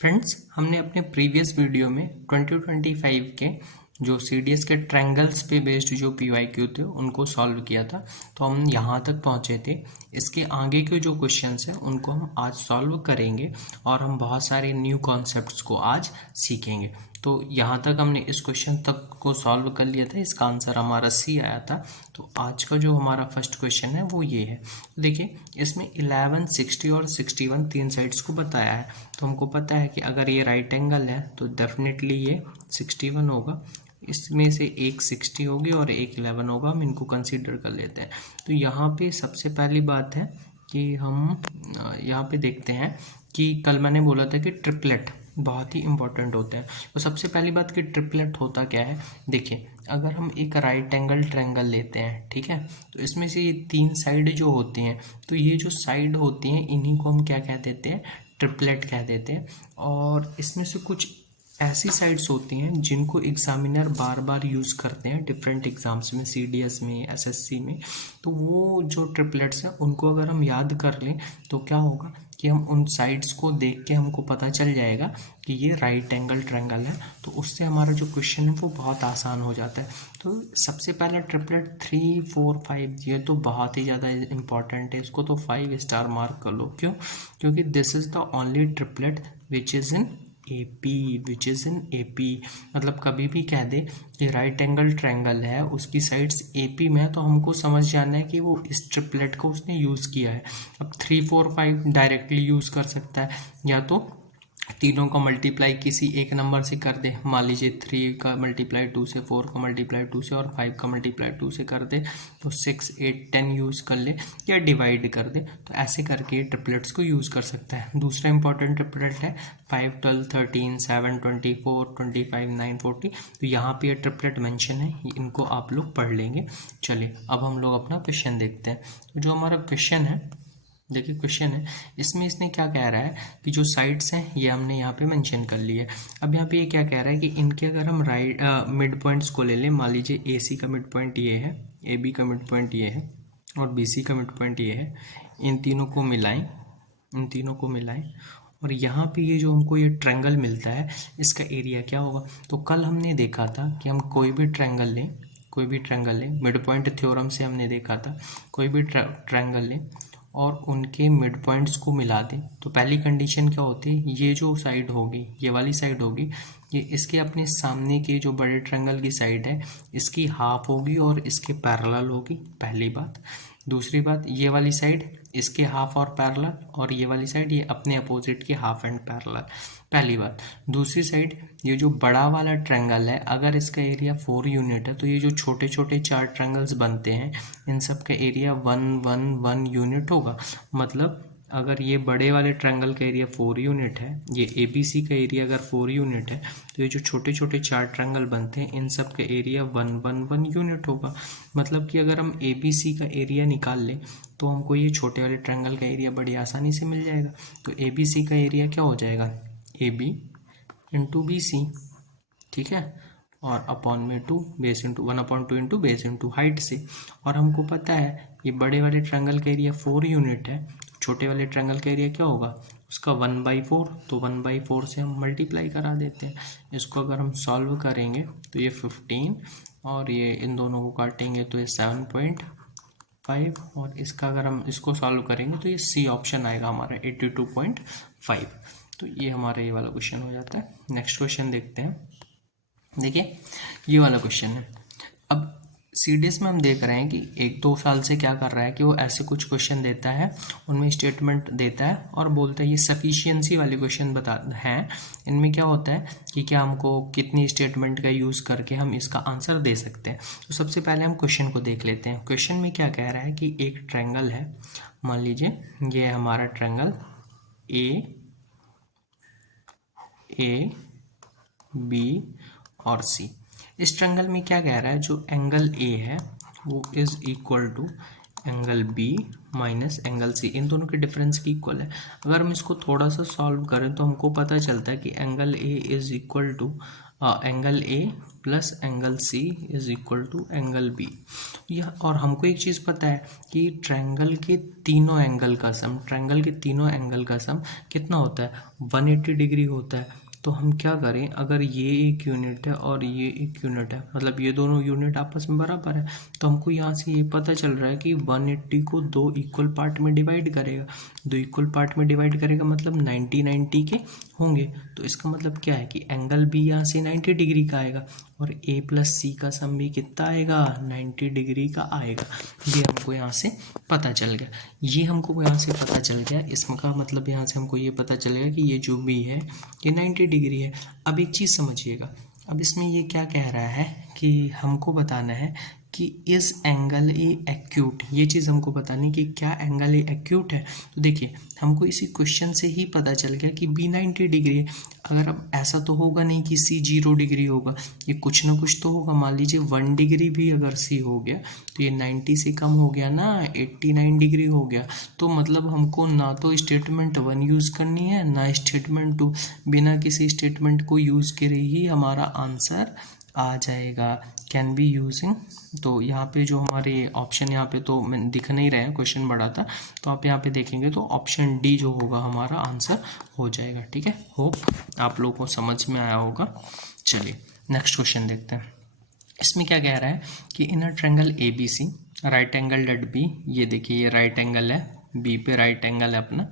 Friends, हमने अपने previous video में 2025 के जो सीडीएस के ट्रायंगल्स पे बेस्ड जो पीवाईक्यू थे उनको सॉल्व किया था। तो हम यहाँ तक पहुँचे थे। इसके आगे के जो क्वेश्चंस हैं उनको हम आज सॉल्व करेंगे और हम बहुत सारे न्यू कॉन्सेप्ट्स को आज सीखेंगे। तो यहाँ तक हमने इस क्वेश्चन तक को सॉल्व कर लिया था, इसका आंसर हमारा सी आया था। तो आज का जो हमारा फर्स्ट क्वेश्चन है वो ये है। तो देखिए, इसमें 11, 60 और 61 तीन साइड्स को बताया है। तो हमको पता है कि अगर ये राइट एंगल है तो डेफिनेटली ये 61 होगा, इसमें से एक 60 होगी और एक 11 होगा। हम इनको कंसीडर कर लेते हैं। तो यहाँ पे सबसे पहली बात है कि हम यहाँ पे देखते हैं कि कल मैंने बोला था कि ट्रिपलेट बहुत ही इंपॉर्टेंट होते हैं। तो सबसे पहली बात कि ट्रिपलेट होता क्या है। देखिए, अगर हम एक राइट एंगल ट्रायंगल लेते हैं, ठीक है, तो इसमें से ये तीन साइड जो होती हैं, तो ये जो साइड होती हैं इन्हीं को हम क्या कह देते हैं, ट्रिपलेट कह देते हैं। और इसमें से कुछ ऐसी साइड्स होती हैं जिनको एग्जामिनर बार बार यूज़ करते हैं डिफरेंट एग्जाम्स में, सीडीएस में, एसएससी में। तो वो जो ट्रिपलेट्स हैं उनको अगर हम याद कर लें तो क्या होगा कि हम उन साइड्स को देख के हमको पता चल जाएगा कि ये राइट एंगल ट्रायंगल है। तो उससे हमारा जो क्वेश्चन है वो बहुत आसान हो जाता है। तो सबसे पहला ट्रिपलेट 3, 4, 5, ये तो बहुत ही ज़्यादा इंपॉर्टेंट है, इसको तो 5 स्टार मार्क कर लो। क्यों? क्योंकि this is the only triplet which is in AP। मतलब कभी भी कह दे कि राइट एंगल ट्रायंगल है, उसकी साइड्स AP में है, तो हमको समझ जाना है कि वो इस ट्रिपलेट को उसने यूज़ किया है। अब 3, 4, 5 डायरेक्टली यूज़ कर सकता है, या तो तीनों का मल्टीप्लाई किसी एक नंबर से कर दे। मान लीजिए 3 का मल्टीप्लाई 2 से, 4 का मल्टीप्लाई 2 से और 5 का मल्टीप्लाई 2 से कर दे, तो 6, 8, 10 यूज़ कर ले, या डिवाइड कर दे। तो ऐसे करके ट्रिपलेट्स को यूज़ कर सकता है। दूसरा इंपॉर्टेंट ट्रिपलेट है 5, 12, 13, 7, 24, 25, 9, 40। तो यहाँ पे ये ट्रिपलेट मेंशन है, इनको आप लोग पढ़ लेंगे। चलिए, अब हम लोग अपना क्वेश्चन देखते हैं। तो जो हमारा क्वेश्चन है, देखिए क्वेश्चन है, इसमें इसने क्या कह रहा है कि जो साइड्स हैं ये हमने यहाँ पे मेंशन कर लिए। अब यहाँ पे ये क्या कह रहा है कि इनके अगर हम राइट मिड पॉइंट्स को ले लें, मान लीजिए AC का मिड पॉइंट ये है, AB का मिड पॉइंट ये है और BC का मिड पॉइंट ये है। इन तीनों को मिलाएं और यहाँ पे ये जो हमको ये ट्रायंगल मिलता है, इसका एरिया क्या होगा। तो कल हमने देखा था कि हम कोई भी ट्रायंगल लें, मिड पॉइंट थ्योरम से हमने देखा था, कोई भी ट्रायंगल लें और उनके मिड पॉइंट्स को मिला दें। तो पहली कंडीशन क्या होती है, ये जो साइड होगी, ये वाली साइड होगी, ये इसके अपने सामने के जो बड़े ट्रायंगल की साइड है इसकी हाफ होगी और इसके पैरेलल होगी, पहली बात। दूसरी बात, ये वाली साइड इसके हाफ और पैरेलल, और ये वाली साइड ये अपने अपोजिट के हाफ एंड पैरेलल, पहली बात। दूसरी साइड, ये जो बड़ा वाला ट्रायंगल है अगर इसका एरिया 4 यूनिट है, तो ये जो छोटे छोटे 4 ट्रायंगल्स बनते हैं इन सब का एरिया 1, 1, 1 यूनिट होगा। मतलब अगर ये बड़े वाले ट्रायंगल का एरिया 4 यूनिट है, ये ABC का एरिया अगर 4 यूनिट है, तो ये जो छोटे छोटे 4 ट्रायंगल बनते हैं इन सब का एरिया 1, 1, 1 यूनिट होगा। मतलब कि अगर हम ABC का एरिया निकाल लें तो हमको ये छोटे वाले ट्रायंगल का एरिया बड़ी आसानी से मिल जाएगा। तो ABC का एरिया क्या हो जाएगा, AB इंटू BC, ठीक है, और अपॉन में 2 base into 1/2 into base into height से। और हमको पता है ये बड़े वाले ट्रायंगल का एरिया 4 यूनिट है, छोटे वाले ट्रायंगल का एरिया क्या होगा, उसका 1/4। तो 1/4 से हम मल्टीप्लाई करा देते हैं। इसको अगर हम सॉल्व करेंगे तो ये 15, और ये इन दोनों को काटेंगे तो ये 7.5, और इसका अगर हम इसको सॉल्व करेंगे तो ये C ऑप्शन आएगा हमारा 82.5। तो ये हमारा ये वाला क्वेश्चन हो जाता है। नेक्स्ट क्वेश्चन देखते हैं। देखिए, ये वाला क्वेश्चन है। अब सीडीएस में हम देख रहे हैं कि 1-2 साल से क्या कर रहा है कि वो ऐसे कुछ क्वेश्चन देता है, उनमें स्टेटमेंट देता है और बोलता है ये सफिशिएंसी वाले क्वेश्चन बता हैं। इनमें क्या होता है कि क्या हमको कितनी स्टेटमेंट का यूज़ करके हम इसका आंसर दे सकते हैं। तो सबसे पहले हम क्वेश्चन को देख लेते हैं। क्वेश्चन में क्या कह रहा है कि एक ट्रायंगल है, मान लीजिए ये हमारा ट्रायंगल A, B और C। इस ट्रायंगल में क्या कह रहा है, जो एंगल A है वो is equal to angle B minus angle C, इन दोनों के डिफरेंस की इक्वल है। अगर हम इसको थोड़ा सा सॉल्व करें तो हमको पता चलता है कि angle A is equal to angle A plus angle C is equal to angle B. यह, और हमको एक चीज़ पता है कि ट्रायंगल के तीनों एंगल का सम, ट्रायंगल के तीनों एंगल का सम कितना होता है, 180 डिग्री होता है। तो हम क्या करें, अगर ये एक यूनिट है और ये एक यूनिट है, मतलब ये दोनों यूनिट आपस में बराबर है, तो हमको यहाँ से ये पता चल रहा है कि 180 को दो इक्वल पार्ट में डिवाइड करेगा। दो इक्वल पार्ट में डिवाइड करेगा मतलब 90 90 के होंगे। तो इसका मतलब क्या है कि एंगल बी यहाँ से 90 डिग्री का आएगा और ए प्लस सी का सम भी कितना आएगा, 90 डिग्री का आएगा। ये हमको यहाँ से पता चल गया, ये हमको यहाँ से पता चल गया। इसका मतलब यहाँ से हमको ये पता चलेगा कि ये जो बी है ये 90 डिग्री है। अब एक चीज़ समझिएगा, अब इसमें ये क्या कह रहा है कि हमको बताना है कि इस एंगल ए एक्यूट, ये चीज़ हमको बतानी कि क्या एंगल ए एक्यूट है। तो देखिए हमको इसी क्वेश्चन से ही पता चल गया कि बी 90 डिग्री है। अगर अब ऐसा तो होगा नहीं कि सी 0 डिग्री होगा, ये कुछ ना कुछ तो होगा। मान लीजिए 1 डिग्री भी अगर सी हो गया तो ये 90 से कम हो गया ना, 89 डिग्री हो गया। तो मतलब हमको ना तो स्टेटमेंट 1 यूज़ करनी है ना स्टेटमेंट 2, बिना किसी स्टेटमेंट को यूज़ करे ही हमारा आंसर आ जाएगा। कैन बी यूजिंग, तो यहाँ पे जो हमारे ऑप्शन यहाँ पे तो दिख नहीं रहे हैं, क्वेश्चन बड़ा था, तो आप यहाँ पे देखेंगे तो ऑप्शन डी जो होगा हमारा आंसर हो जाएगा। ठीक है, होप आप लोगों को समझ में आया होगा। चलिए नेक्स्ट क्वेश्चन देखते हैं। इसमें क्या कह रहा है कि in a triangle A B C right angle at B, ये देखिए ये राइट एंगल है, बी पे राइट एंगल है अपना।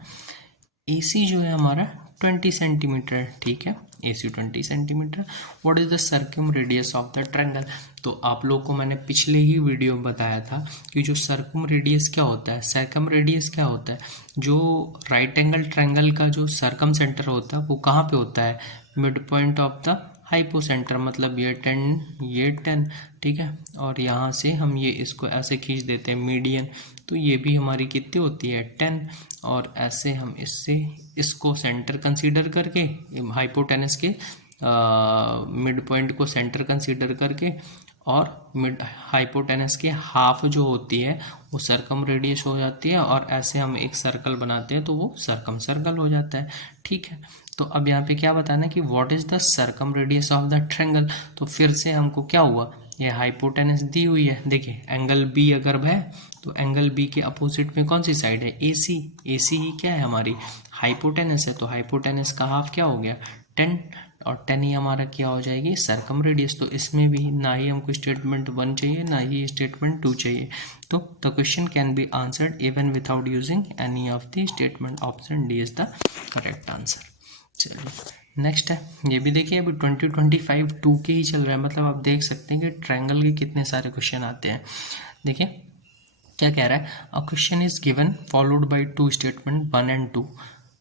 ए सी जो है हमारा 20 सेंटीमीटर है, ठीक है, ए सी 20 centimetre. What is the circum radius of the triangle. तो आप लोग को मैंने पिछले ही वीडियो में बताया था कि जो सर्कम रेडियस क्या होता है, सर्कम रेडियस क्या होता है, जो राइट एंगल ट्रायंगल का जो सर्कम सेंटर होता है वो कहाँ पे होता है, mid point of the hypocentre, मतलब ये 10, ठीक है। और यहाँ से हम ये इसको ऐसे खींच देते हैं मीडियन, तो ये भी हमारी कितनी होती है 10। और ऐसे हम इससे इसको सेंटर कंसीडर करके हाइपोटेनस के मिड पॉइंट को सेंटर कंसीडर करके और मिड हाइपोटेनस के हाफ जो होती है वो सर्कम रेडियस हो जाती है, और ऐसे हम एक सर्कल बनाते हैं तो वो सर्कम सर्कल हो जाता है। ठीक है, तो अब यहाँ पे क्या बताना है कि what is the circum radius of the triangle. तो फिर से हमको क्या हुआ, ये हाइपोटेनस दी हुई है, देखिए एंगल बी अगर है तो एंगल बी के अपोजिट में कौन सी साइड है, ए सी। ए सी ही क्या है हमारी हाइपोटेनस है, तो हाइपोटेनस का हाफ क्या हो गया 10, और 10 ही हमारा क्या हो जाएगी सर्कम रेडियस। तो इसमें भी ना ही हमको स्टेटमेंट 1 चाहिए ना ही स्टेटमेंट 2 चाहिए, तो the question can be answered even without using any of the statement. Option D is the correct answer. चलिए नेक्स्ट है, ये भी देखिए अभी 2025 2 के ही चल रहा है, मतलब आप देख सकते हैं कि ट्रायंगल के कितने सारे क्वेश्चन आते हैं। देखिए क्या कह रहा है, a question is given followed by 2 statement 1 and 2,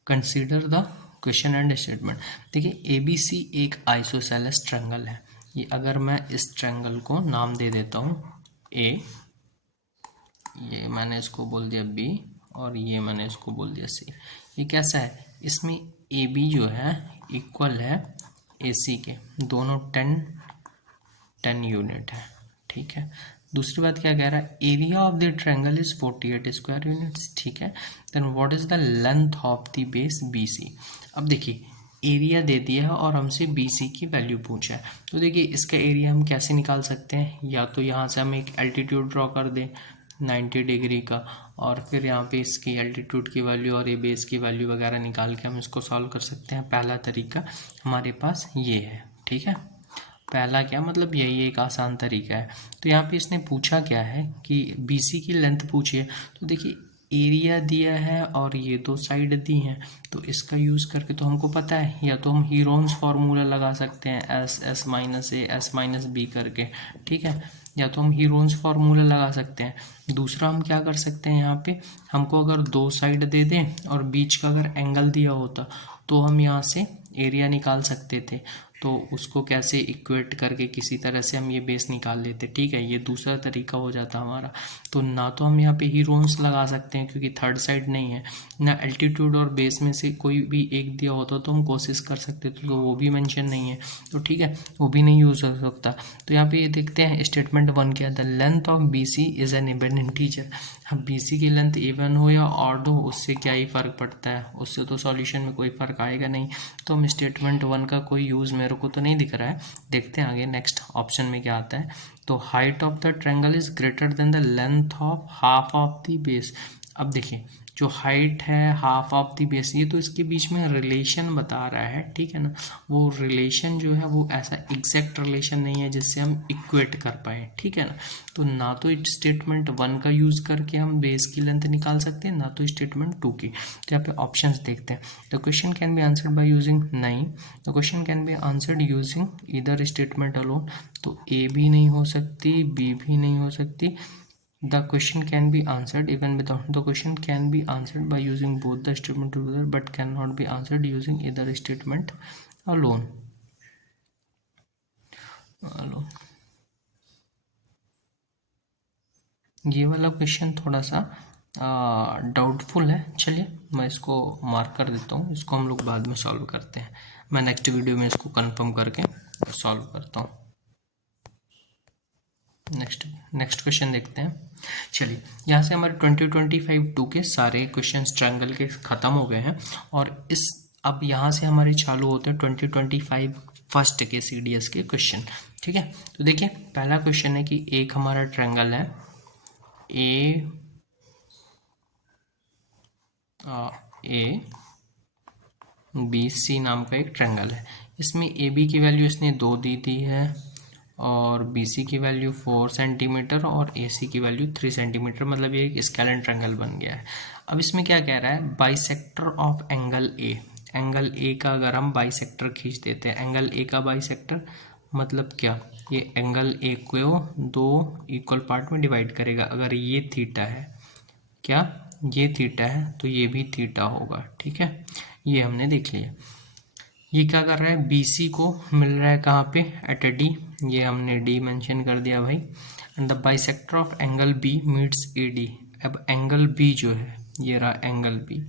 consider the question and statement. देखिए ए बी सी एक आइसोसेलेस ट्रायंगल है, ये अगर मैं इस ट्रायंगल को नाम दे देता हूँ ए, ये मैंने इसको बोल दिया बी, और ये मैंने इसको बोल दिया सी। ये कैसा है, इसमें ए बी जो है इक्वल है ए सी के, दोनों 10 यूनिट है, ठीक है। दूसरी बात क्या कह रहा है, area of the triangle is 48 square units, ठीक है। Then what is the length of the base B C. अब देखिए एरिया दे दिया है और हमसे बी सी की वैल्यू पूछा है, तो देखिए इसका एरिया हम कैसे निकाल सकते हैं, या तो यहाँ से हम एक एल्टीट्यूड ड्रॉ कर दें 90 डिग्री का, और फिर यहाँ पे इसकी एल्टीट्यूड की वैल्यू और ए बेस की वैल्यू वगैरह निकाल के हम इसको सॉल्व कर सकते हैं। पहला तरीका हमारे पास ये है, ठीक है। पहला क्या मतलब यही एक आसान तरीका है। तो यहाँ पे इसने पूछा क्या है कि BC की लेंथ पूछी है, तो देखिए एरिया दिया है और ये दो साइड दी हैं, तो इसका यूज़ करके तो हमको पता है, या तो हम हीरोन्स फार्मूला लगा सकते हैं S S minus A S minus B करके, ठीक है, या तो हम हीरोन्स फार्मूला लगा सकते हैं। दूसरा हम क्या कर सकते हैं, यहाँ पे हमको अगर दो साइड दे दें और बीच का अगर एंगल दिया होता तो हम यहाँ से एरिया निकाल सकते थे, तो उसको कैसे इक्वेट करके किसी तरह से हम ये बेस निकाल लेते, ठीक है। ये दूसरा तरीका हो जाता हमारा। तो ना तो हम यहाँ पे हीरोन्स लगा सकते हैं क्योंकि थर्ड साइड नहीं है, ना एल्टीट्यूड और बेस में से कोई भी एक दिया होता तो हम कोशिश कर सकते थे, तो वो भी मेंशन नहीं है, तो ठीक है वो भी नहीं यूज हो सकता। तो यहाँ पे ये देखते हैं स्टेटमेंट 1 क्या, the length of BC is an even integer. अब BC की लेंथ इवन हो या ऑड हो उससे क्या ही फ़र्क पड़ता है, उससे तो सॉल्यूशन में कोई फ़र्क आएगा नहीं। तो हम स्टेटमेंट 1 का कोई यूज़ मेरे को तो नहीं दिख रहा है। देखते हैं आगे नेक्स्ट ऑप्शन में क्या आता है। तो height of the triangle is greater than the length of half of the base. अब देखिए जो हाइट है हाफ ऑफ द बेस, ये तो इसके बीच में रिलेशन बता रहा है, ठीक है ना। वो रिलेशन जो है वो ऐसा एग्जैक्ट रिलेशन नहीं है जिससे हम इक्वेट कर पाए, ठीक है ना। तो ना तो स्टेटमेंट 1 का यूज़ करके हम बेस की लेंथ निकाल सकते हैं, ना तो स्टेटमेंट 2 की। तो यहाँ पे ऑप्शंस देखते हैं। The question can be answered by using, नहीं, the question can be answered using either statement alone. तो ए भी नहीं हो सकती, बी भी नहीं हो सकती। The question can be answered even without, the question can be answered by using both the statement together but cannot be answered using either statement alone. ये वाला क्वेश्चन थोड़ा सा डाउटफुल है। चलिए मैं इसको मार्क कर देता हूँ, इसको हम लोग बाद में सॉल्व करते हैं। मैं नेक्स्ट वीडियो में इसको कंफर्म करके सॉल्व करता हूँ। नेक्स्ट क्वेश्चन देखते हैं। चलिए यहाँ से हमारे 2025 2 के सारे क्वेश्चंस ट्रायंगल के ख़त्म हो गए हैं और अब यहाँ से हमारे चालू होते हैं 2025 फर्स्ट के CDS के क्वेश्चन, ठीक है। तो देखिए पहला क्वेश्चन है कि एक हमारा ट्रायंगल है ABC नाम का एक ट्रायंगल है। इसमें AB की वैल्यू इसने 2 दी है और BC की वैल्यू 4 सेंटीमीटर और AC की वैल्यू 3 सेंटीमीटर, मतलब ये एक स्केलेन ट्रायंगल बन गया है। अब इसमें क्या कह रहा है, bisector of angle A। Angle A का अगर हम बाइसेक्टर खींच देते हैं, एंगल A का बाइसेक्टर मतलब क्या, ये एंगल A को 2 इक्वल पार्ट में डिवाइड करेगा। अगर ये थीटा है, क्या ये थीटा है, तो ये भी थीटा होगा, ठीक है। ये हमने देख लिया। ये क्या कर रहा है, BC को मिल रहा है कहाँ पे, एट ए D, ये हमने D मेंशन कर दिया भाई। And the bisector of angle B meets AD। अब एंगल B जो है, ये रहा एंगल B,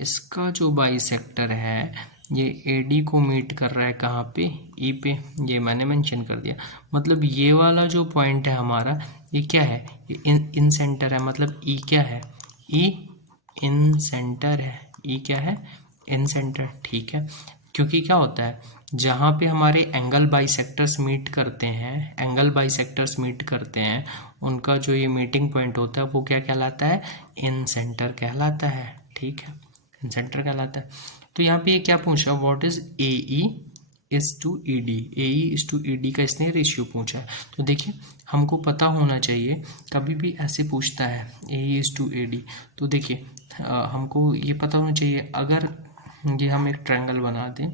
इसका जो बाइसेक्टर है ये AD को मीट कर रहा है कहाँ पे, E पे, ये मैंने मेंशन कर दिया। मतलब ये वाला जो पॉइंट है हमारा, ये क्या है, ये इन सेंटर है। मतलब E क्या है, E इन सेंटर है। E क्या है, इन सेंटर, ठीक है। क्योंकि क्या होता है, जहाँ पे हमारे एंगल बाइसेक्टर्स मीट करते हैं, उनका जो ये मीटिंग पॉइंट होता है वो क्या कहलाता है, इन सेंटर कहलाता है, ठीक है, इन सेंटर कहलाता है। तो यहाँ पे ये क्या पूछा, what is AE is to ED, AE is to ED का इसने रेशियो पूछा है। तो देखिए हमको पता होना चाहिए, कभी भी ऐसे पूछता है AE इज टू AD, तो देखिए हमको ये पता होना चाहिए, अगर ये हम एक ट्रायंगल बना दें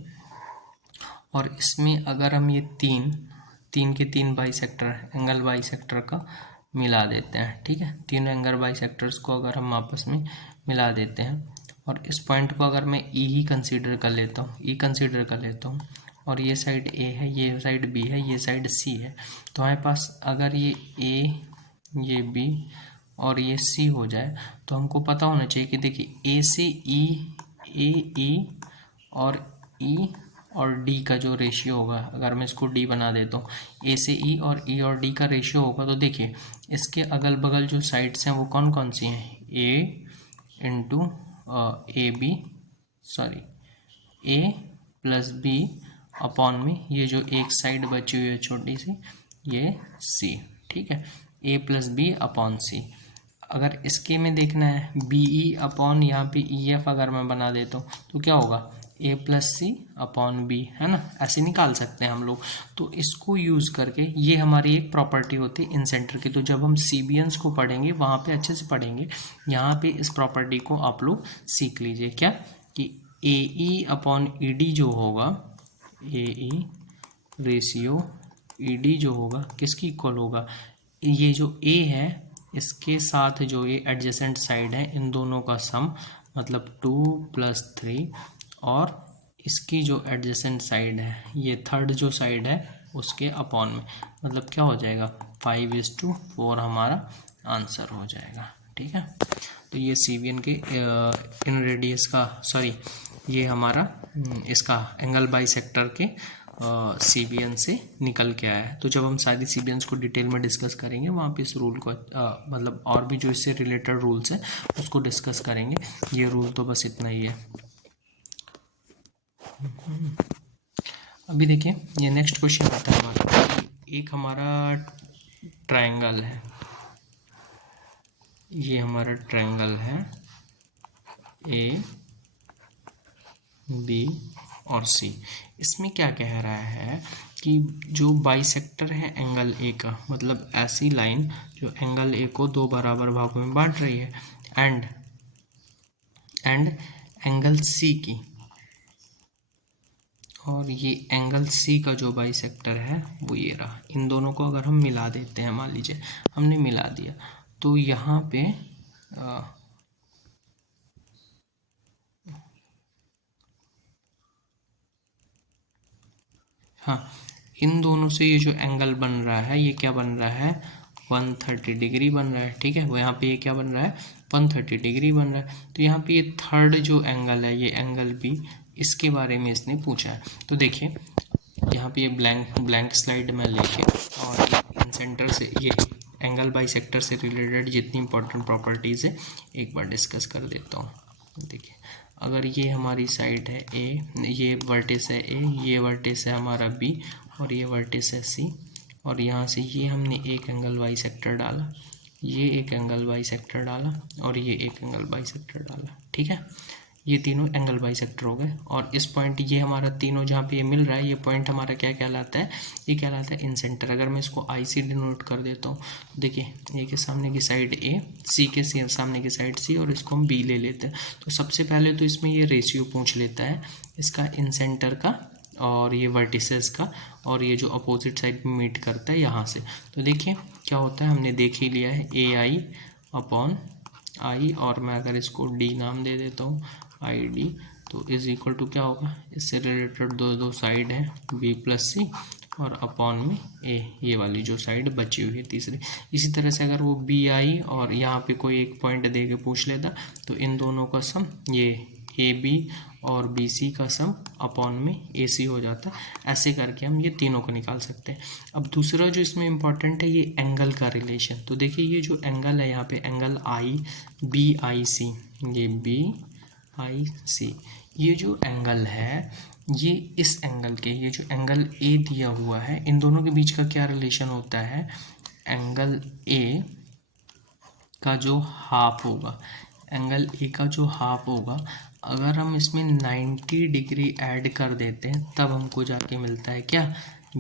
और इसमें अगर हम ये तीन के तीन बाइसेक्टर एंगल बाइसेक्टर का मिला देते हैं, ठीक है, तीन एंगल बाइसेक्टर्स को अगर हम आपस में मिला देते हैं और इस पॉइंट को अगर मैं ही कंसीडर कर लेता हूँ, और ये साइड A है, ये साइड B है, ये साइड C है, तो हमारे पास अगर ये A, ये B और ये C हो जाए, तो हमको पता होना चाहिए कि देखिए A से E और E और D का जो रेशियो होगा, अगर मैं इसको D बना देता हूँ, A से E और E और D का रेशियो होगा, तो देखिए इसके अगल बगल जो साइड्स हैं वो कौन कौन सी हैं, A into A plus B upon में ये जो एक साइड बची हुई है छोटी सी, ये C, ठीक है, A plus B upon C। अगर इसके में देखना है BE अपॉन यहाँ पे EF अगर मैं बना देता हूँ तो क्या होगा, A plus C upon B, है ना, ऐसे निकाल सकते हैं हम लोग। तो इसको यूज़ करके, ये हमारी एक प्रॉपर्टी होती है इन सेंटर की, तो जब हम CBNs को पढ़ेंगे वहाँ पे अच्छे से पढ़ेंगे। यहाँ पे इस प्रॉपर्टी को आप लोग सीख लीजिए, क्या कि AE अपॉन ED जो होगा, AE रेशियो ED जो होगा किसकी इक्वल होगा, ये जो A है इसके साथ जो ये एडजेसेंट साइड है इन दोनों का सम, मतलब 2 + 3, और इसकी जो एडजेसेंट साइड है, ये थर्ड जो साइड है उसके अपॉन में, मतलब क्या हो जाएगा 5:4 हमारा आंसर हो जाएगा, ठीक है। तो ये CBN के इन रेडियस का, सॉरी, ये हमारा इसका एंगल बाइसेक्टर के CBN से निकल के आया है। तो जब हम सारी CBNs को डिटेल में डिस्कस करेंगे वहाँ पे इस रूल को मतलब और भी जो इससे रिलेटेड रूल्स हैं उसको डिस्कस करेंगे। ये रूल तो बस इतना ही है। अभी देखिए ये नेक्स्ट क्वेश्चन आता है हमारा। एक हमारा ट्रायंगल है, ये हमारा ट्रायंगल है A, B और C। इसमें क्या कह रहा है कि जो बाइसेक्टर है एंगल A का, मतलब ऐसी लाइन जो एंगल A को दो बराबर भागों में बांट रही है, एंड एंगल C की, और ये एंगल C का जो बाइसेक्टर है वो ये रहा। इन दोनों को अगर हम मिला देते हैं, मान लीजिए हमने मिला दिया, तो यहाँ पे हाँ, इन दोनों से ये जो एंगल बन रहा है ये क्या बन रहा है, 130 डिग्री बन रहा है। ठीक है, वो यहाँ पे ये क्या बन रहा है, 130 डिग्री बन रहा है। तो यहाँ पे ये थर्ड जो एंगल है, ये एंगल B, इसके बारे में इसने पूछा है। तो देखिए यहाँ पे ये ब्लैंक स्लाइड में लेके और इन सेंटर से ये एंगल बाइसेक्टर से रिलेटेड जितनी इंपॉर्टेंट प्रॉपर्टीज़ है एक बार डिस्कस कर देता हूँ। देखिए अगर ये हमारी साइड है A, ये वर्टिस है A, ये वर्टिस है हमारा B और ये वर्टिस है C, और यहाँ से ये हमने एक एंगल बाइसेक्टर डाला, ये एक एंगल बाइसेक्टर डाला और ये एक एंगल बाइसेक्टर डाला। ठीक है, ये तीनों एंगल बाइसेक्टर हो गए। और इस पॉइंट ये हमारा तीनों जहाँ पे ये मिल रहा है, ये पॉइंट हमारा क्या कहलाता है, ये कहलाता है इन सेंटर। अगर मैं इसको आई से डिनोट कर देता हूँ, तो देखिए ए के सामने की साइड A, C के सामने की साइड C, और इसको हम B ले लेते हैं। तो सबसे पहले तो इसमें ये रेशियो पूछ लेता है इसका इन सेंटर का और ये वर्टिसेस का, और ये जो अपोजिट साइड में मीट करता है यहाँ से। तो देखिए क्या होता है, हमने देख ही लिया है AI अपॉन I, और मैं अगर इसको D नाम दे देता हूँ ID, तो इज इक्वल टू क्या होगा, इससे रिलेटेड दो साइड है B प्लस C, और अपॉन में A, ये वाली जो साइड बची हुई है तीसरी। इसी तरह से अगर वो BI और यहाँ पे कोई एक पॉइंट दे के पूछ लेता, तो इन दोनों का सम ये AB और BC का सम अपॉन में AC हो जाता। ऐसे करके हम ये तीनों को निकाल सकते हैं। अब दूसरा जो इसमें इम्पॉर्टेंट है ये एंगल का रिलेशन। तो देखिए ये जो एंगल है यहाँ पे एंगल BIC, ये BIC, ये जो एंगल है ये इस एंगल के, ये जो एंगल A दिया हुआ है, इन दोनों के बीच का क्या रिलेशन होता है, एंगल A का जो हाफ होगा, एंगल A का जो हाफ होगा, अगर हम इसमें 90 डिग्री ऐड कर देते हैं तब हमको जाके मिलता है क्या,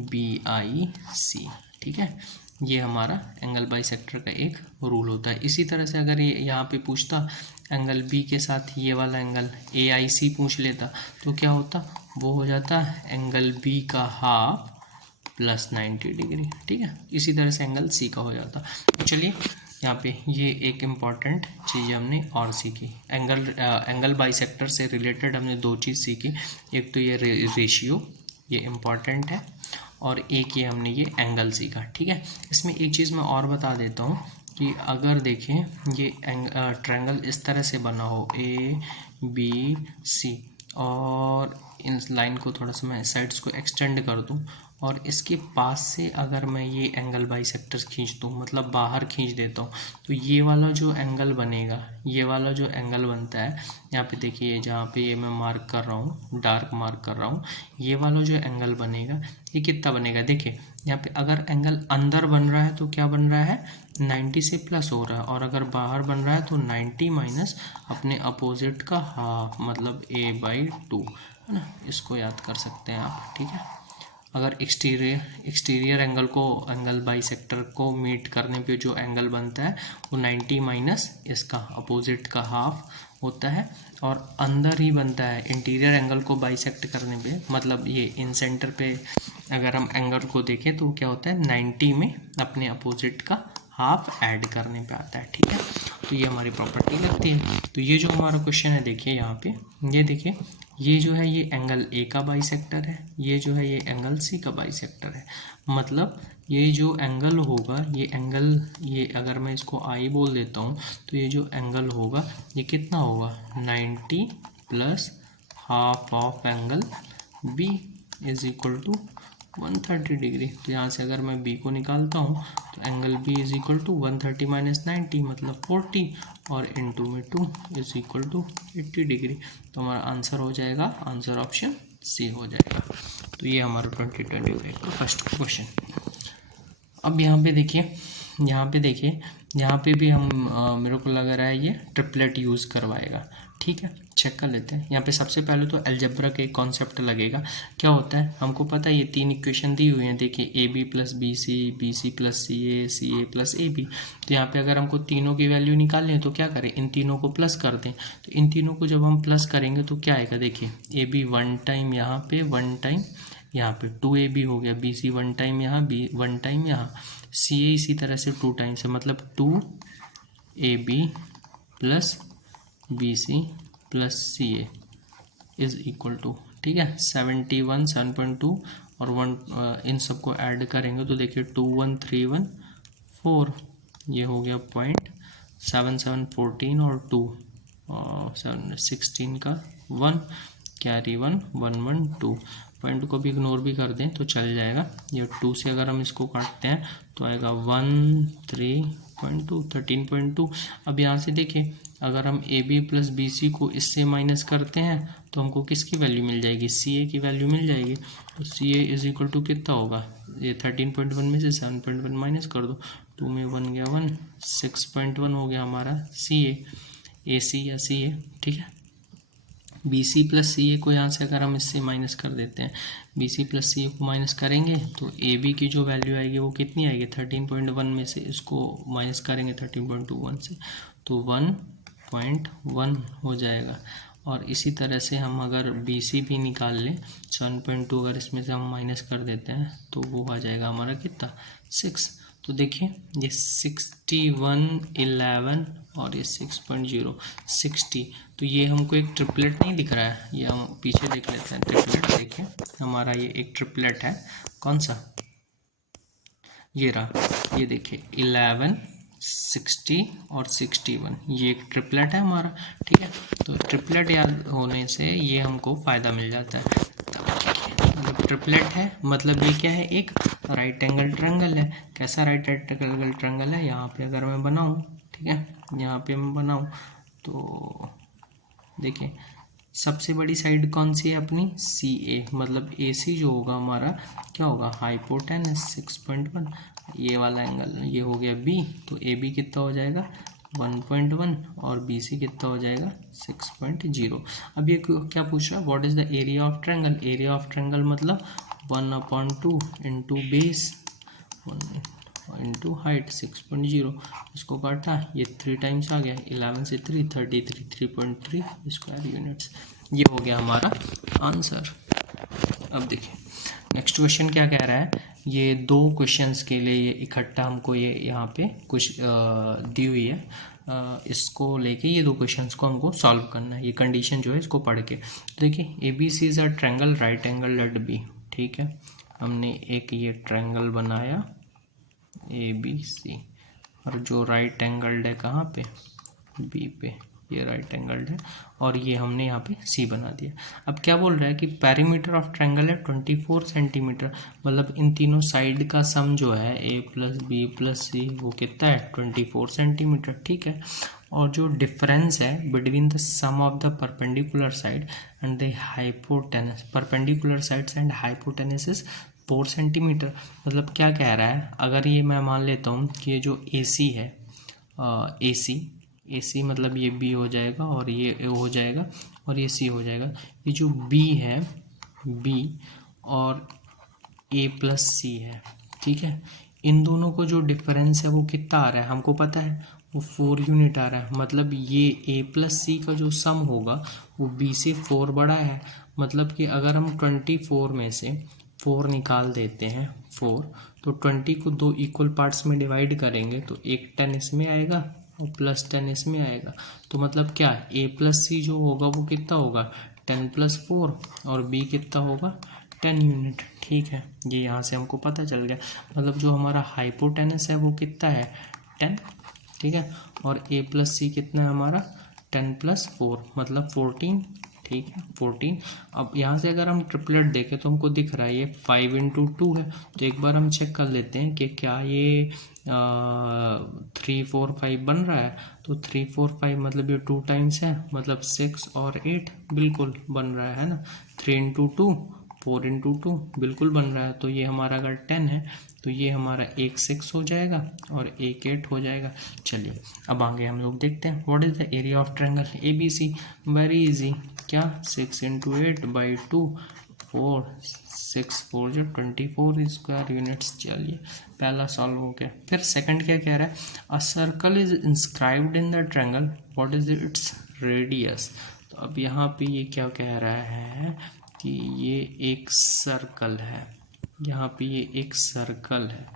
BIC। ठीक है, ये हमारा एंगल बाइसेक्टर का एक रूल होता है। इसी तरह से अगर ये यहाँ पे पूछता एंगल B के साथ ये वाला एंगल AIC पूछ लेता, तो क्या होता, वो हो जाता एंगल B का हाफ प्लस 90 डिग्री। ठीक है, इसी तरह से एंगल C का हो जाता। तो चलिए यहाँ पे ये एक इम्पॉर्टेंट चीज़ हमने और सीखी, एंगल बाइसेक्टर से रिलेटेड हमने दो चीज़ सीखी। एक तो ये रेशियो, ये इम्पॉर्टेंट है, और एक ये हमने ये एंगल सीखा। ठीक है, इसमें एक चीज़ मैं और बता देता हूँ कि अगर देखें ये ट्रायंगल इस तरह से बना हो ABC, और इन लाइन को थोड़ा सा मैं साइड्स को एक्सटेंड कर दूं, और इसके पास से अगर मैं ये एंगल बाइसेक्टर्स खींच दूँ, मतलब बाहर खींच देता हूँ, तो ये वाला जो एंगल बनेगा, ये वाला जो एंगल बनता है, यहाँ पे देखिए जहाँ पे ये मैं मार्क कर रहा हूँ, डार्क मार्क कर रहा हूँ, ये वाला जो एंगल बनेगा ये कितना बनेगा, देखिए यहाँ पे अगर एंगल अंदर बन रहा है तो क्या बन रहा है, 90 से प्लस हो रहा है, और अगर बाहर बन रहा है तो 90 माइनस अपने अपोजिट का हाफ, मतलब A/2, है ना। इसको याद कर सकते हैं आप। ठीक है, अगर एक्सटीरियर एंगल को, एंगल बाइसेक्टर को मीट करने पे जो एंगल बनता है वो 90 माइनस इसका अपोजिट का हाफ होता है, और अंदर ही बनता है इंटीरियर एंगल को बाइसेक्ट करने पे, मतलब ये इन सेंटर पे अगर हम एंगल को देखें तो क्या होता है, 90 में अपने अपोजिट का हाफ ऐड करने पे आता है। ठीक है, तो ये हमारी प्रॉपर्टी लगती है। तो ये जो हमारा क्वेश्चन है देखिए यहाँ पे, ये देखिए ये जो है ये एंगल A का बाइसेक्टर है, ये जो है ये एंगल C का बाइसेक्टर है। मतलब ये जो एंगल होगा, ये एंगल, ये अगर मैं इसको I बोल देता हूँ, तो ये जो एंगल होगा ये कितना होगा, 90 plus half of angle B, is equal to 130 degree. तो यहाँ से अगर मैं बी को निकालता हूँ तो angle B is equal to 130 minus 90 मतलब 40 और इनटू में 2 इज इक्वल टू 80 डिग्री। तो हमारा आंसर हो जाएगा, आंसर ऑप्शन सी हो जाएगा। तो ये हमारा 2025 का फर्स्ट क्वेश्चन। अब यहाँ पे देखिए, यहाँ पे भी हम मेरे को लग रहा है ये ट्रिपलेट यूज़ करवाएगा। ठीक है, चेक कर लेते हैं। यहाँ पे सबसे पहले तो अलजेब्रा का एक कॉन्सेप्ट लगेगा। क्या होता है, हमको पता है ये 3 इक्वेशन दी हुई हैं। देखिए A B plus B C plus C A plus A B. तो यहाँ पे अगर हमको तीनों की वैल्यू निकालनी है तो क्या करें, इन तीनों को प्लस कर दें। तो इन तीनों को जब हम प्लस करेंगे तो क्या आएगा, देखिए ए बी 1 टाइम यहाँ पे, 1 टाइम यहाँ पे 2ab हो गया, बी सी 1 टाइम यहाँ, बी 1 टाइम यहाँ, सी ए इसी तरह से 2 टाइम से, मतलब 2ab plus B C plus C A is equal to, ठीक है, 71 7.2 और 1 इन सबको ऐड करेंगे तो देखिए 21314 ये हो गया 0.7714 और 2 16 का 1 कैरी 1 112 पॉइंट को भी इग्नोर भी कर दें तो चल जाएगा। ये 2 से अगर हम इसको काटते हैं तो आएगा 13.2 13.2। अब यहाँ से देखिए अगर हम A B plus B C को इससे माइनस करते हैं तो हमको किसकी वैल्यू मिल जाएगी, सी ए की वैल्यू मिल जाएगी। तो सी ए इज इक्वल टू कितना होगा, ये 13.1 में से 7.1 माइनस कर दो, 2 में 1 गया 1, 6.1 हो गया हमारा सी ए सी या सी ए। ठीक है, बी सी प्लस सी ए को यहाँ से अगर हम इससे माइनस कर देते हैं, बी सी प्लस सी ए को माइनस करेंगे तो ए बी की जो वैल्यू आएगी वो कितनी आएगी, 13.1 में से इसको माइनस करेंगे 13.21 से तो 1.1 हो जाएगा। और इसी तरह से हम अगर बी सी भी निकाल लें 7.2 अगर इसमें से हम माइनस कर देते हैं तो वो आ जाएगा हमारा कितना 6। तो देखिए ये 6111 और ये 6.0 60। तो ये हमको एक ट्रिपलेट नहीं दिख रहा है, ये हम पीछे देख लेते हैं ट्रिपलेट। देखिए हमारा ये एक ट्रिपलेट है, कौन सा, ये रहा, ये देखिए 11 60 और 61 ये एक ट्रिपलेट है हमारा। ठीक है, तो ट्रिपलेट याद होने से ये हमको फ़ायदा मिल जाता है। मतलब ट्रिपलेट है मतलब ये क्या है, एक राइट एंगल ट्रायंगल है। कैसा राइट एंगल ट्रायंगल है, यहाँ पे अगर मैं बनाऊँ, ठीक है, यहाँ पे मैं बनाऊँ तो देखिए सबसे बड़ी साइड कौन सी है अपनी, सी ए, मतलब ए सी जो होगा हमारा क्या होगा, हाइपोटेनस 6.1। ये वाला एंगल ये हो गया बी, तो ए बी कितना हो जाएगा 1.1 और बी सी कितना हो जाएगा 6.0। अब ये क्या पूछ रहा है, what is the area of triangle. Area of triangle मतलब 1/2 इंटू बेस इंटू हाइट 6.0। इसको काटा, ये 3 टाइम्स आ गया, 11 से 3 33 3.3 स्क्वायर यूनिट्स। ये हो गया हमारा आंसर। अब देखिए नेक्स्ट क्वेश्चन क्या कह रहा है, ये 2 क्वेश्चंस के लिए ये इकट्ठा हमको ये यहाँ पे कुछ दी हुई है, इसको लेके ये 2 क्वेश्चंस को हमको सॉल्व करना है। ये कंडीशन जो है इसको पढ़ के देखिए, A B C is a triangle right angle at B. ठीक है, हमने एक ये ट्रायंगल बनाया ए बी सी, और जो राइट एंगल्ड है कहाँ पे, बी पे, ये राइट एंगल्ड है और ये हमने यहाँ पे सी बना दिया। अब क्या बोल रहा है कि पेरीमीटर ऑफ ट्रायंगल है 24 सेंटीमीटर, मतलब इन तीनों साइड का सम जो है ए प्लस बी प्लस सी वो कितना है 24 सेंटीमीटर। ठीक है, और जो डिफरेंस है between the sum of the perpendicular side and the hypotenuse, perpendicular sides and hypotenuse is 4 centimetre. मतलब क्या कह रहा है, अगर ये मैं मान लेता हूँ कि ये जो ए सी है, ए सी मतलब ये बी हो जाएगा और ये हो जाएगा और ये सी हो जाएगा। ये जो बी है, बी और ए प्लस सी है, ठीक है, इन दोनों को जो डिफरेंस है वो कितना आ रहा है हमको पता है, वो 4 यूनिट आ रहा है। मतलब ये ए प्लस सी का जो सम होगा वो बी से 4 बड़ा है। मतलब कि अगर हम 24 में से 4 निकाल देते हैं 4, तो 20 को 2 इक्वल पार्ट्स में डिवाइड करेंगे तो एक 10 इसमें आएगा और प्लस 10 इसमें आएगा। तो मतलब क्या, ए प्लस सी जो होगा वो कितना होगा 10 + 4 और बी कितना होगा 10 यूनिट। ठीक है, ये यहाँ से हमको पता चल गया। मतलब जो हमारा हाइपोटेनस है वो कितना है 10, ठीक है, और ए प्लस सी कितना है हमारा 10 + 4 मतलब 14। ठीक है 14। अब यहाँ से अगर हम ट्रिपलेट देखें तो हमको दिख रहा है ये 5 × 2 है, तो एक बार हम चेक कर लेते हैं कि क्या ये 3 4 5 बन रहा है। तो 3 4 5 मतलब ये 2 टाइम्स है, मतलब 6 और 8 बिल्कुल बन रहा है ना। 3 × 2 4 × 2 बिल्कुल बन रहा है। तो ये हमारा अगर 10 है तो ये हमारा एक 6 हो जाएगा और एक 8 हो जाएगा। चलिए अब आगे हम लोग देखते हैं what is the area of triangle A B C. Very easy, क्या 6 × 8/2 4 6 4 जो 24 स्क्वायर यूनिट्स। चलिए पहला सॉल्व हो गया। फिर सेकंड क्या कह रहा है, a circle is inscribed in the triangle, what is its radius. तो अब यहाँ पे ये क्या कह रहा है कि ये एक सर्कल है, यहाँ पे ये एक सर्कल है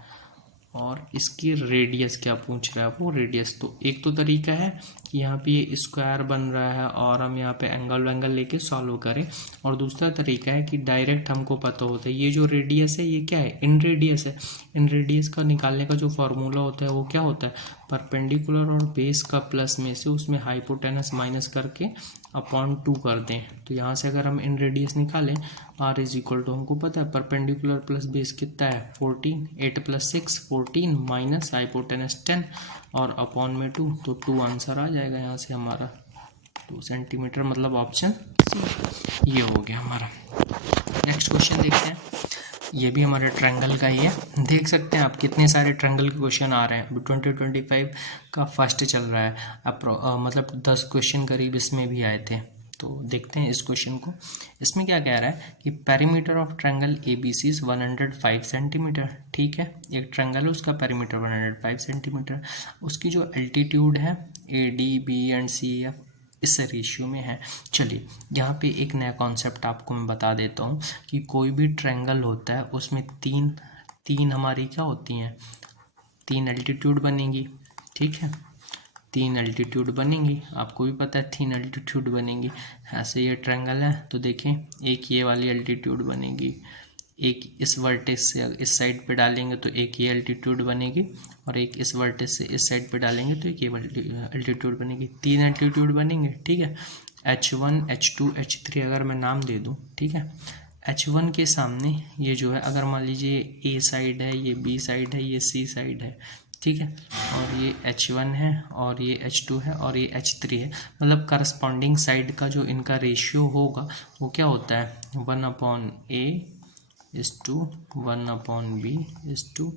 और इसकी रेडियस क्या पूछ रहा है, वो रेडियस। तो एक तो तरीका है कि यहाँ पे ये स्क्वायर बन रहा है और हम यहाँ पे एंगल वेंगल लेके सॉल्व करें, और दूसरा तरीका है कि डायरेक्ट हमको पता होता है ये जो रेडियस है ये क्या है, इन रेडियस है। इन रेडियस का निकालने का जो फार्मूला होता है वो क्या होता है, परपेंडिकुलर और बेस का प्लस में से उसमें हाइपोटेनस माइनस करके अपॉन 2 कर दें। तो यहाँ से अगर हम इन रेडियस निकालें r इज इक्वल टू, हमको पता है परपेंडिकुलर प्लस बेस कितना है 14, 8 + 6 14 माइनस हाइपोटेनस 10 और अपॉन में 2, तो 2 आंसर आ जाएगा यहाँ से हमारा 2 सेंटीमीटर, मतलब ऑप्शन सी ये हो गया हमारा। नेक्स्ट क्वेश्चन देखते हैं, ये भी हमारे ट्रायंगल का ही है। देख सकते हैं आप कितने सारे ट्रायंगल के क्वेश्चन आ रहे हैं। अभी 2025 का फर्स्ट चल रहा है, मतलब 10 क्वेश्चन करीब इसमें भी आए थे। तो देखते हैं इस क्वेश्चन को। इसमें क्या कह रहा है कि perimeter of triangle A B C is 105 centimetre. ठीक है, एक ट्रायंगल है उसका पेरीमीटर 105 सेंटीमीटर, उसकी जो एल्टीट्यूड है A D B and C F इस रेशियो में है। चलिए यहाँ पे एक नया कॉन्सेप्ट आपको मैं बता देता हूँ कि कोई भी ट्रायंगल होता है उसमें तीन हमारी क्या होती हैं, 3 एल्टीट्यूड बनेंगी। ठीक है, 3 एल्टीट्यूड बनेंगी, आपको भी पता है 3 एल्टीट्यूड बनेंगी। ऐसे ये ट्रायंगल है तो देखें, एक ये वाली एल्टीट्यूड बनेगी, एक इस वर्टेक्स से इस साइड पे डालेंगे तो एक ये एल्टीट्यूड बनेगी, और एक इस वर्टेक्स से इस साइड पे डालेंगे तो एक ये एल्टीट्यूड बनेगी। 3 एल्टीट्यूड बनेंगे। ठीक है, H1 H2 H3 अगर मैं नाम दे दूँ, ठीक है, H1 के सामने ये जो है, अगर मान लीजिए A साइड है, ये B साइड है, ये C साइड है, ठीक है, और ये H1 है और ये H2 है और ये H3 है, मतलब करस्पॉन्डिंग साइड का जो इनका रेशियो होगा वो क्या होता है 1/A is to 1/B is to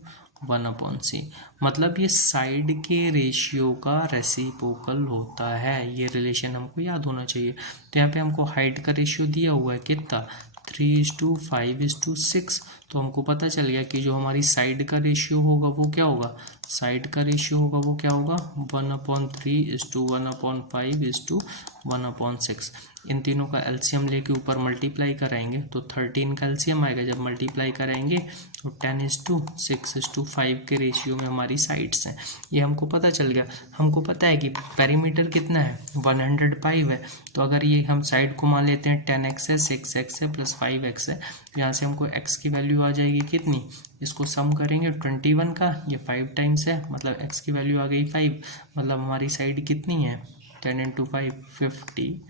1/C। मतलब ये साइड के रेशियो का रेसिप्रोकल होता है। ये रिलेशन हमको याद होना चाहिए। तो यहाँ पे हमको हाइट का रेशियो दिया हुआ है कितना, 3:5:6। तो हमको पता चल गया कि जो हमारी साइड का रेशियो होगा वो क्या होगा, साइड का रेशियो होगा वो क्या होगा 1/3:1/5:1/6। इन तीनों का एलसीएम लेके ऊपर मल्टीप्लाई कराएंगे तो 13 का एलसीएम आएगा। जब मल्टीप्लाई कराएंगे तो 10:6:5 के रेशियो में हमारी साइड्स हैं। ये हमको पता चल गया। हमको पता है कि पेरीमीटर कितना है 105 है, तो अगर ये हम साइड को मान लेते हैं 10x है, 6x है प्लस 5x है, तो यहाँ से हमको x की वैल्यू आ जाएगी कितनी, इसको सम करेंगे 21 का, ये 5 टाइम्स है, मतलब x की वैल्यू आ गई 5। मतलब हमारी साइड कितनी है 10 × 5 50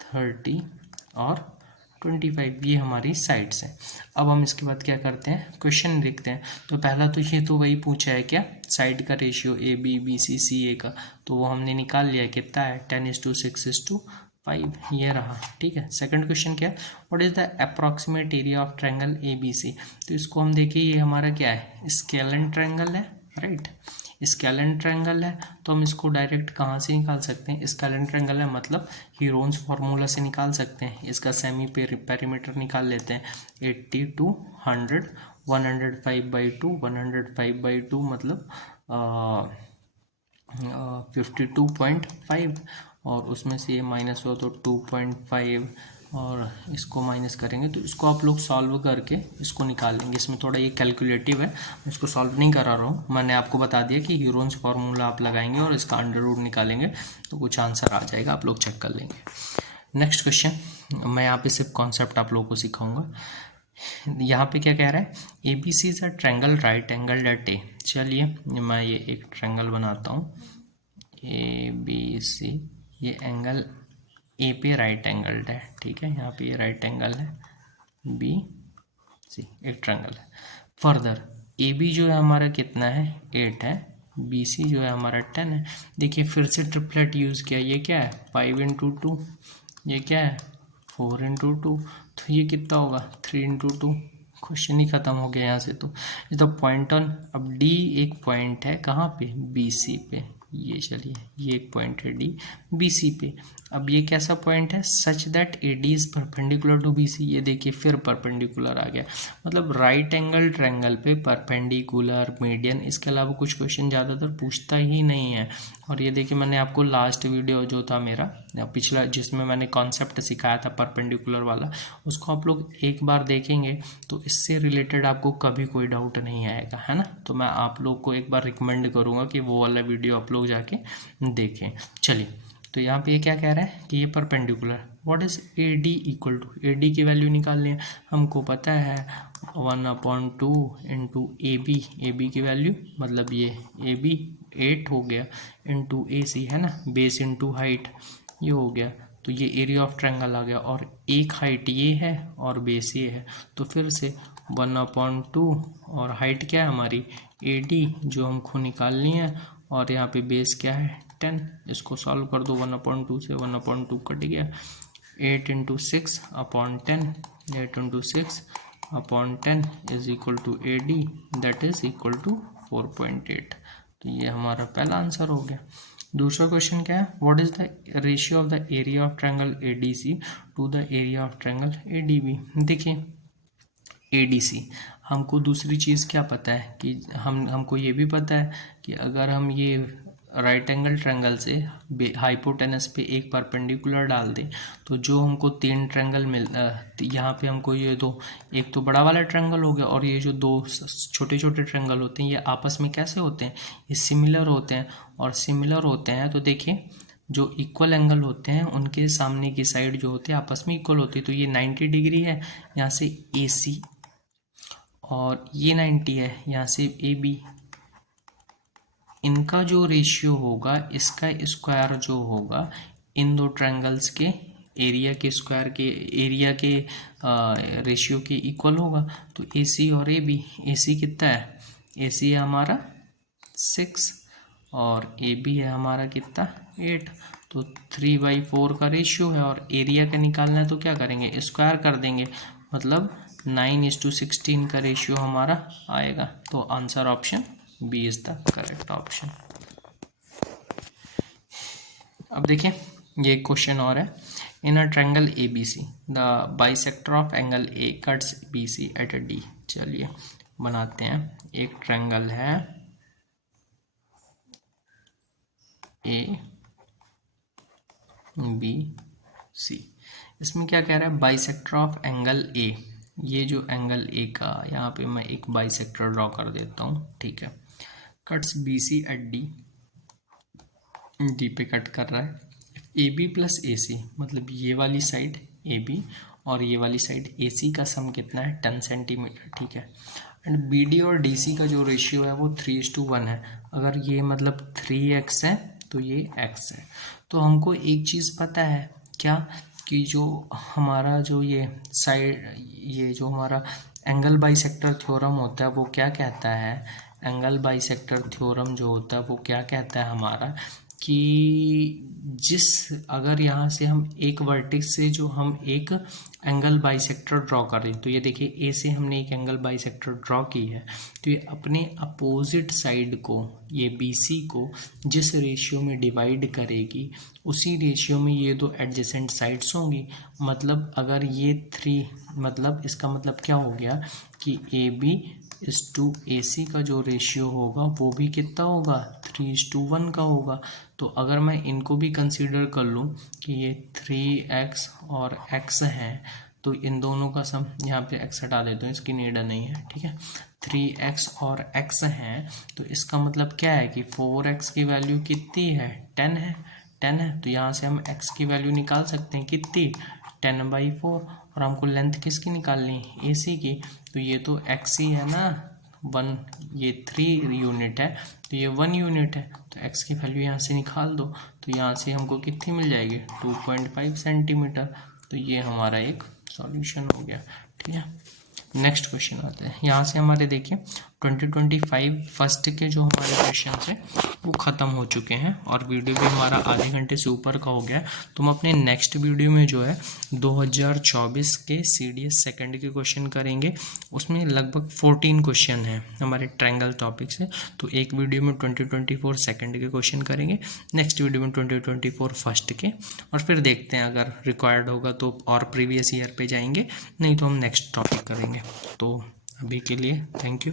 30 और 25, ये हमारी साइड्स हैं। अब हम इसके बाद क्या करते हैं, क्वेश्चन लिखते हैं। तो पहला तो ये तो वही पूछा है क्या, साइड का ratio A B B C C A का, तो वो हमने निकाल लिया कितना है 10:6:5 ये रहा। ठीक है, सेकंड क्वेश्चन क्या है, what is the approximate area of triangle A B C. तो इसको हम देखिए, ये हमारा क्या है स्केलन ट्रायंगल है, राइट, स्केलन ट्रायंगल है। तो हम इसको डायरेक्ट कहाँ से निकाल सकते हैं, स्केलन ट्रायंगल है मतलब हीरोन्स फार्मूला से निकाल सकते हैं। इसका सेमी पेरीमीटर निकाल लेते हैं 80 to 100, 105/2 105/2 मतलब 52.5, और उसमें से ये माइनस हो तो 2.5, और इसको माइनस करेंगे तो इसको आप लोग सॉल्व करके इसको निकाल लेंगे। इसमें थोड़ा ये कैलकुलेटिव है, मैं इसको सॉल्व नहीं करा रहा हूँ, मैंने आपको बता दिया कि ह्यूरोन्स फार्मूला आप लगाएंगे और इसका अंडर रूट निकालेंगे तो कुछ आंसर आ जाएगा, आप लोग चेक कर लेंगे। नेक्स्ट क्वेश्चन, मैं यहाँ पे सिर्फ कॉन्सेप्ट आप लोगों को सिखाऊंगा। यहाँ पे क्या कह रहा है, A B C is a triangle right angle at A. चलिए मैं ये एक ट्रायंगल बनाता हूँ ए बी सी, ये एंगल ए पे राइट एंगल्ड है, ठीक है, यहाँ पे ये राइट एंगल है, बी सी एक ट्रायंगल है। फर्दर ए बी जो है हमारा कितना है 8 है, बी सी जो है हमारा 10 है। देखिए फिर से ट्रिपलेट यूज़ किया, ये क्या है 5 × 2, ये क्या है 4 × 2, तो ये कितना होगा 3 × 2। क्वेश्चन ही खत्म हो गया यहाँ से। तो इज द पॉइंट ऑन, अब डी एक पॉइंट है कहाँ पे बी सी पे, ये चलिए ये एक पॉइंट है डी बी सी पे। अब ये कैसा पॉइंट है such that A D is perpendicular to B C, ये देखिए फिर परपेंडिकुलर आ गया, मतलब राइट एंगल ट्रायंगल पे परपेंडिकुलर मीडियन, इसके अलावा कुछ क्वेश्चन ज़्यादातर पूछता ही नहीं है। और ये देखिए मैंने आपको लास्ट वीडियो जो था मेरा पिछला, जिसमें मैंने कॉन्सेप्ट सिखाया था परपेंडिकुलर वाला, उसको आप लोग एक बार देखेंगे तो इससे रिलेटेड आपको कभी कोई डाउट नहीं आएगा, है ना। तो मैं आप लोग को एक बार रिकमेंड करूँगा कि वो वाला वीडियो आप लोग जाके देखें। चलिए तो यहाँ पे ये क्या कह रहा है कि ये perpendicular, what is A D equal to, A D की वैल्यू निकालनी है, हमको पता है 1/2 इंटू ए बी की वैल्यू, मतलब ये ए बी 8 हो गया इंटू ए सी, है ना, बेस इंटू हाइट ये हो गया, तो ये एरिया ऑफ ट्रायंगल आ गया। और एक हाइट ये है और बेस ये है, तो फिर से 1/2 और हाइट क्या है हमारी ए डी जो हमको निकालनी है, और यहाँ पे बेस क्या है 10, इसको सॉल्व कर दो 1/2 से 1/2 कट गया, 8 × 6/10, 8 × 6/10 is equal to A D, that is equal to 4.8। तो ये हमारा पहला आंसर हो गया। दूसरा क्वेश्चन क्या है, what is the ratio of the area of triangle A D C to the area of triangle A D B. देखिए ए डी सी, हमको दूसरी चीज़ क्या पता है कि हमको ये भी पता है कि अगर हम ये राइट एंगल ट्रायंगल से हाइपोटेनस पे एक परपेंडिकुलर डाल दें तो जो हमको 3 ट्रायंगल यहाँ पे हमको ये दो, एक तो बड़ा वाला ट्रायंगल हो गया और ये जो 2 छोटे छोटे ट्रायंगल होते हैं ये आपस में कैसे होते हैं, ये सिमिलर होते हैं। और सिमिलर होते हैं तो देखिए जो इक्वल एंगल होते हैं उनके सामने की साइड जो होते हैं आपस में इक्वल होती है, तो ये 90 डिग्री है यहाँ से ए सी, और ये 90 है यहाँ से ए बी, इनका जो रेशियो होगा इसका स्क्वायर जो होगा इन दो ट्रायंगल्स के एरिया के स्क्वायर के एरिया के रेशियो के इक्वल होगा। तो ए सी और ए बी, ए सी कितना है, ए सी है हमारा 6 और ए बी है हमारा कितना 8, तो 3/4 का रेशियो है और एरिया का निकालना है तो क्या करेंगे स्क्वायर कर देंगे, मतलब 9:16 का रेशियो हमारा आएगा। तो answer option B is the correct option. अब देखिए ये एक क्वेश्चन और है, in a triangle A B C the bisector of angle A cuts B C at a D. चलिए बनाते हैं, एक ट्रायंगल है ए बी सी, इसमें क्या कह रहा है बाइसेक्टर ऑफ एंगल ए, ये जो एंगल ए का यहाँ पे मैं एक बाइसेक्टर ड्रॉ कर देता हूँ, ठीक है, cuts B C at D, D पे कट कर रहा है, ए बी प्लस ए सी, मतलब ये वाली साइड ए बी और ये वाली साइड ए सी का सम कितना है 10 सेंटीमीटर, ठीक है। एंड बी डी और डी सी का जो रेशियो है वो 3:1 है, अगर ये मतलब 3x है तो ये x है। तो हमको एक चीज़ पता है क्या, कि जो हमारा जो ये साइड, ये जो हमारा एंगल बाइसेक्टर थ्योरम होता है वो क्या कहता है, एंगल बाइसेक्टर थ्योरम जो होता है वो क्या कहता है हमारा, कि जिस अगर यहाँ से हम एक वर्टेक्स से जो हम एक एंगल बाइसेक्टर ड्रॉ कर रहे हैं, तो ये देखिए ए से हमने एक एंगल बाइसेक्टर ड्रॉ की है, तो ये अपने अपोजिट साइड को, ये बी सी को जिस रेशियो में डिवाइड करेगी उसी रेशियो में ये दो एडजेसेंट साइड्स होंगी। मतलब अगर ये 3, मतलब इसका मतलब क्या हो गया कि ए बी इस टू ए सी का जो रेशियो होगा वो भी कितना होगा 3:1 का होगा। तो अगर मैं इनको भी कंसीडर कर लूँ कि ये 3x और x है, तो इन दोनों का सम, यहाँ पे x हटा देता हूँ, इसकी नीड नहीं है, ठीक है, 3x और x हैं, तो इसका मतलब क्या है कि 4x की वैल्यू कितनी है 10 है, 10 है, तो यहाँ से हम x की वैल्यू निकाल सकते हैं कितनी 10/4, और हमको लेंथ किसकी निकालनी है ए सी की, तो ये तो x ही है ना, 1, ये 3 यूनिट है तो ये 1 यूनिट है, तो x की वैल्यू यहाँ से निकाल दो, तो यहाँ से हमको कितनी मिल जाएगी 2.5 सेंटीमीटर। तो ये हमारा एक सॉल्यूशन हो गया। ठीक है, नेक्स्ट क्वेश्चन आते हैं। यहाँ से हमारे देखिए 2025 फर्स्ट के जो हमारे क्वेश्चन थे वो ख़त्म हो चुके हैं और वीडियो भी हमारा आधे घंटे से ऊपर का हो गया है। तो हम अपने नेक्स्ट वीडियो में जो है 2024 के CDS सेकंड के क्वेश्चन करेंगे। उसमें लगभग 14 क्वेश्चन हैं हमारे ट्रायंगल टॉपिक से। तो एक वीडियो में 2024 सेकंड के क्वेश्चन करेंगे, नेक्स्ट वीडियो में 2024 फर्स्ट के, और फिर देखते हैं अगर रिक्वायर्ड होगा तो और प्रीवियस ईयर पे जाएंगे, नहीं तो हम नेक्स्ट टॉपिक करेंगे। तो अभी के लिए थैंक यू।